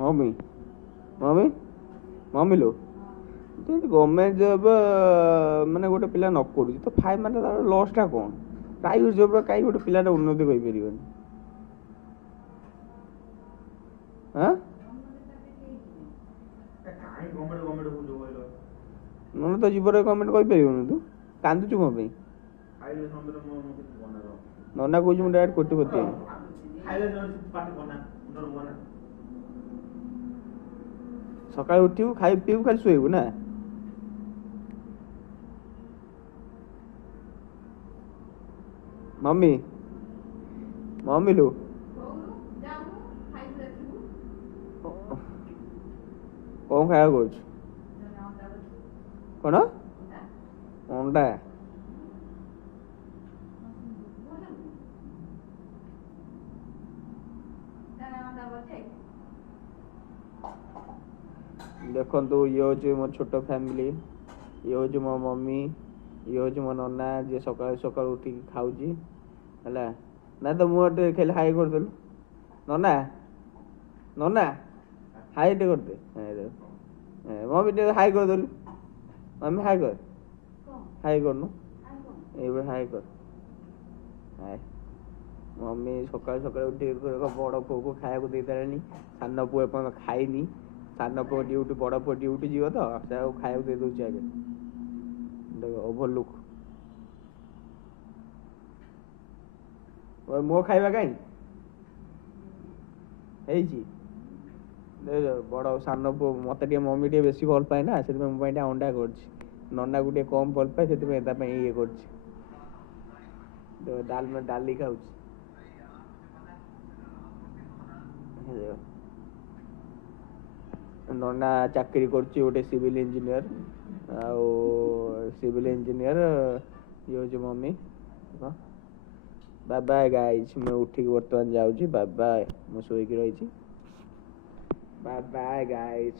Mummy mummy mummy लो government job माने गोटे पिला न करू तो फाइ माने तार लॉसटा कोन प्राइवेट जॉब रा काई गोटे पिलाटा उन्नति कहि परिबन हां काई गवर्नमेंट को जो कहलो नन तो जीवन गवर्नमेंट कहि परिबन तू कांदु छु मम्मी खाइले नंबर मो बना नना कहू मु डायरेक्ट कोटिपति खाइले पार्टी बना बना सकाळी उठिबु खाइ पिबु खाली सोइबु ना मम्मी मम्मी लो कौन खाया कुछ कौन अंडा देखो ये हूँ मो छोट फैमिली ये हूँ मो मम्मी ये हूँ मो नना जी सकाल सकाल उठी खाऊँ है ना तो मुझे खाली हाई करदेलु नना नना हाई टे करदे मम्मी टे हाई करदेलु मम्मी हाई कर हाई करनु ये हाई कर हाई मम्मी सकाल सकाल उठी बड़ पुओ को खाया दे सारे सान पुओ एप खाईनी सान पुओ ड्यूटी बड़ पुओ ड्यूटी जीव तो खाया दे दूसरी आगे देख ओभरलुक मो खाଇବା कहीं बड़ सान पु मत मम्मी टे बेसी भल पाए ना से अंडा कर नना को कम भल पाए से ये कर डाली खाऊ नना चाकरी कर सिविल इंजीनियर सिविल इंजीनियर ये हूँ मम्मी बाय बाय गाइस मैं उठिक बर्तमान जाऊँ बाय बाय मु सोईकी रही बाय बाय गाइस।